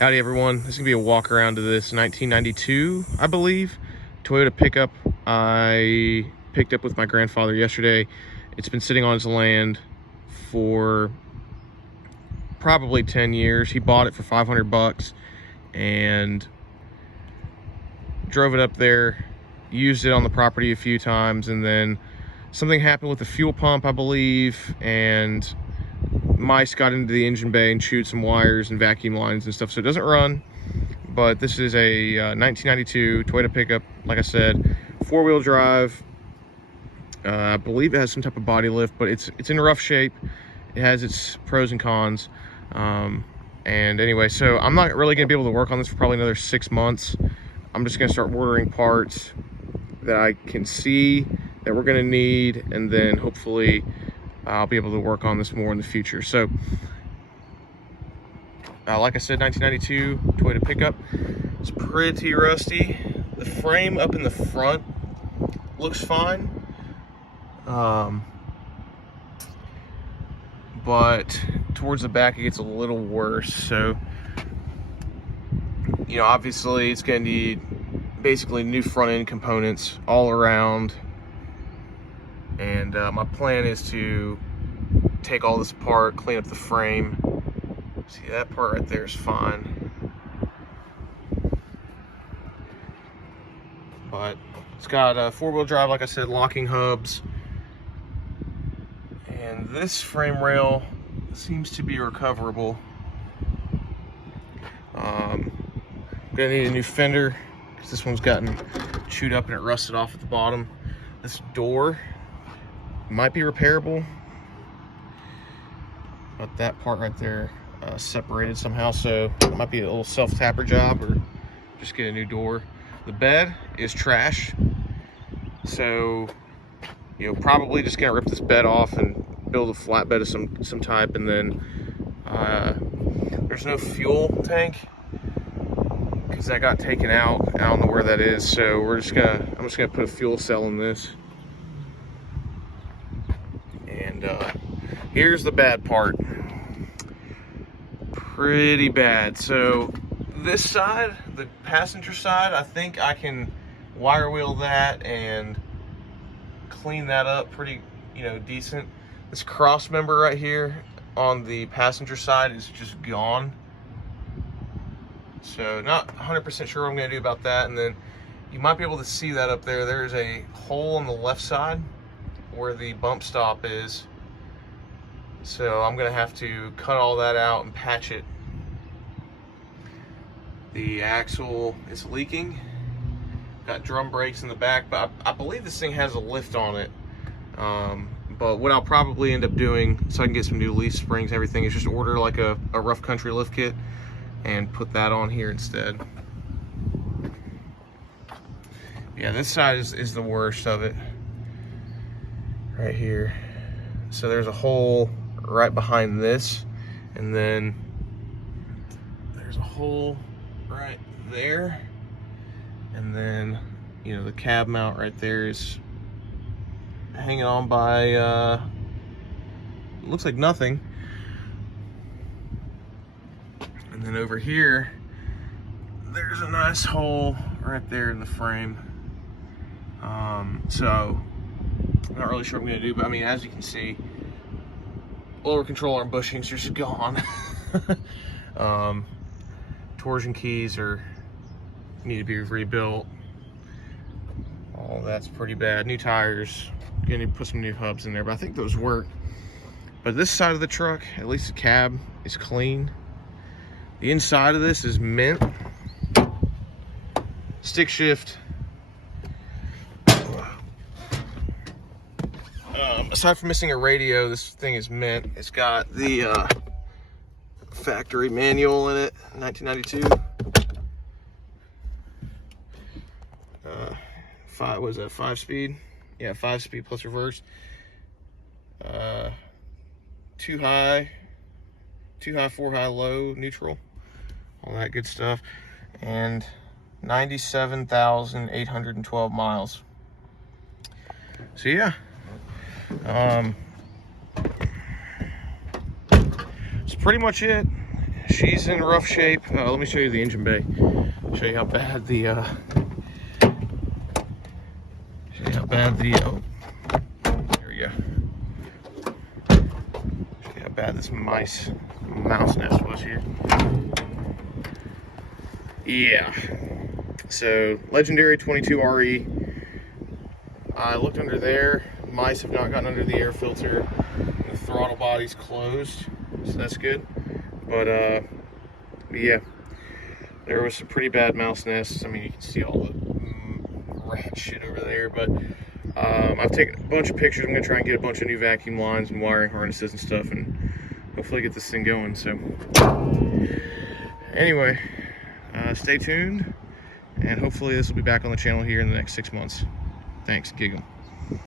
Howdy everyone, this is going to be a walk around to this 1992, I believe, Toyota pickup I picked up with my grandfather yesterday. It's been sitting on his land for probably 10 years. He bought it for 500 bucks and drove it up there, used it on the property a few times, and then something happened with the fuel pump, I believe, and mice got into the engine bay and chewed some wires and vacuum lines and stuff, so it doesn't run. But this is a 1992 Toyota pickup, like I said, four-wheel drive. I believe it has some type of body lift, but it's in rough shape. It has its pros and cons. And anyway, so I'm not really gonna be able to work on this for probably another 6 months. I'm just gonna start ordering parts that I can see that we're gonna need, and then hopefully I'll be able to work on this more in the future. So, like I said, 1992 Toyota pickup. It's pretty rusty. The frame up in the front looks fine. But towards the back it gets a little worse. So, you know, obviously it's gonna need basically new front end components all around. And my plan is to take all this apart, clean up the frame. See, that part right there is fine. But it's got a four-wheel drive, like I said, locking hubs. And this frame rail seems to be recoverable. I'm gonna need a new fender because this one's gotten chewed up and it rusted off at the bottom. This door might be repairable, but that part right there separated somehow, so it might be a little self-tapper job or just get a new door. The bed is trash, so you know, probably just gonna rip this bed off and build a flatbed of some type. And then there's no fuel tank because that got taken out. I don't know where that is, so I'm just gonna put a fuel cell in this. And here's the bad part. Pretty bad. So this side, the passenger side, I think I can wire wheel that and clean that up pretty, you know, decent. This cross member right here on the passenger side is just gone. So not 100% sure what I'm gonna do about that. And then you might be able to see that up there. There's a hole on the left side where the bump stop is. So I'm gonna have to cut all that out and patch it. The axle is leaking. Got drum brakes in the back, but I believe this thing has a lift on it. But what I'll probably end up doing, so I can get some new leaf springs and everything, is just order like a rough country lift kit and put that on here instead. Yeah, this side is the worst of it. Right here. So there's a hole right behind this, and then there's a hole right there, and then, you know, the cab mount right there is hanging on by looks like nothing. And then over here there's a nice hole right there in the frame. So I'm not really sure what I'm gonna do, but I mean, as you can see, lower control arm bushings are just gone. Torsion keys need to be rebuilt. All that's pretty bad. New tires, gonna need to put some new hubs in there, but I think those work. But this side of the truck, at least the cab is clean. The inside of this is mint. Stick shift. Aside from missing a radio, this thing is mint. It's got the factory manual in it, 1992. What is that, 5-speed? Yeah, 5-speed plus reverse. Two high, 4 high, low, neutral, all that good stuff. And 97,812 miles. So yeah. That's pretty much it. she's in rough shape. Let me show you the engine bay. Show you how bad the oh, there we go. Show you how bad this mouse nest was here. Yeah. So Legendary 22 RE. I looked under there. Mice have not gotten under the air filter. The throttle body's closed, so that's good. But yeah, there was some pretty bad mouse nests. I mean, you can see all the rat shit over there. But I've taken a bunch of pictures. I'm gonna try and get a bunch of new vacuum lines and wiring harnesses and stuff, and hopefully get this thing going. So anyway, stay tuned, and hopefully this will be back on the channel here in the next 6 months. Thanks, Giggle.